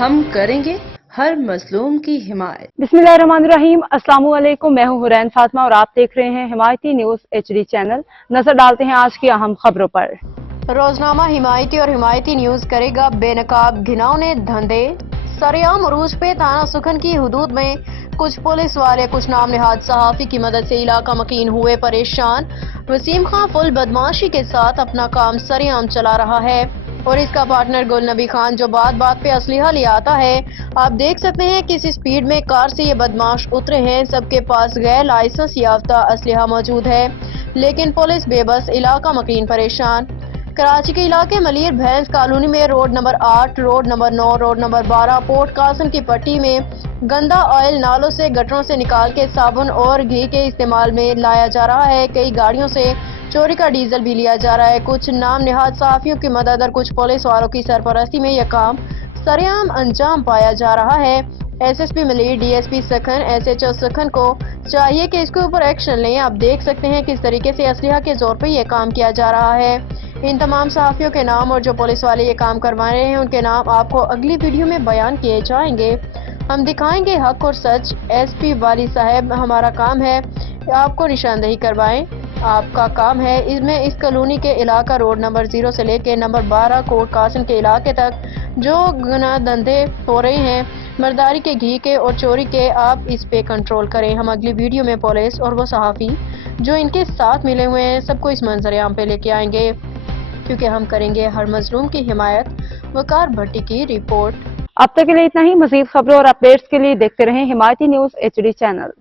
ہم کریں گے ہر مظلوم کی حمایت۔ बिस्मिल्लाहिर्रहमानिर्रहीम। अस्सलाम वालेकुम। मैं हूं हुरैन फातिमा और आप देख रहे हैं हिमायती न्यूज HD चैनल। नजर डालते हैं आज की अहम खबरों पर। रोजनामा हिमायती और हिमायती न्यूज करेगा बेनकाब घिनौने धंधे। सरेआम उरूज पे थाना सुखन की हदूद में कुछ पुलिस वाले कुछ नाम नहाद सहाफी की मदद से इलाका मकीन हुए परेशान। वसीम खां फुल बदमाशी के साथ अपना काम सरेआम चला रहा है और इसका पार्टनर गुल नबी खान जो बात बात पे असलिहा ले आता है। आप देख सकते हैं किस स्पीड में कार से ये बदमाश उतरे हैं। सबके पास गैर लाइसेंस याफ्ता असलिहा मौजूद है, लेकिन पुलिस बेबस, इलाका मकीन परेशान। कराची के इलाके मलिर भैंस कॉलोनी में road number 8, road number 9, road number 12, Port Qasim की पट्टी में गंदा ऑयल नालों से गटरों से निकाल के साबुन और घी के इस्तेमाल में लाया जा रहा है। कई गाड़ियों से चोरी का डीजल भी लिया जा रहा है। कुछ नाम निहाद सहाफियों की मदद और कुछ पुलिस वालों की सरपरस्ती में यह काम सरेआम अंजाम पाया जा रहा है। SSP मलिर, DSP सखन, SHO सखन को चाहिए कि इसके ऊपर एक्शन लें। आप देख सकते हैं किस तरीके से असलिहा के जोर पर यह काम किया जा रहा है। इन तमाम सहाफियों के नाम और जो पुलिस वाले ये काम करवा रहे हैं उनके नाम आपको अगली वीडियो में बयान किए जाएंगे। हम दिखाएंगे हक और सच। SP वाली साहब, हमारा काम है आपको निशानदेही करवाएं। आपका काम है इसमें इस कॉलोनी के इलाका रोड नंबर 0 से लेकर नंबर 12 कोट कासिम के इलाके तक जो गुनाह धंधे हो रहे हैं, मर्दारी के, घी के और चोरी के, आप इस पे कंट्रोल करें। हम अगली वीडियो में पुलिस और वो सहाफी जो इनके साथ मिले हुए हैं सबको इस मंजर आम पे लेके आएंगे, क्योंकि हम करेंगे हर मजलूम की हिमायत। वकार भट्टी की रिपोर्ट। अब तक के लिए इतना ही। मजीद खबरों और अपडेट्स के लिए देखते रहें हिमायती न्यूज HD चैनल।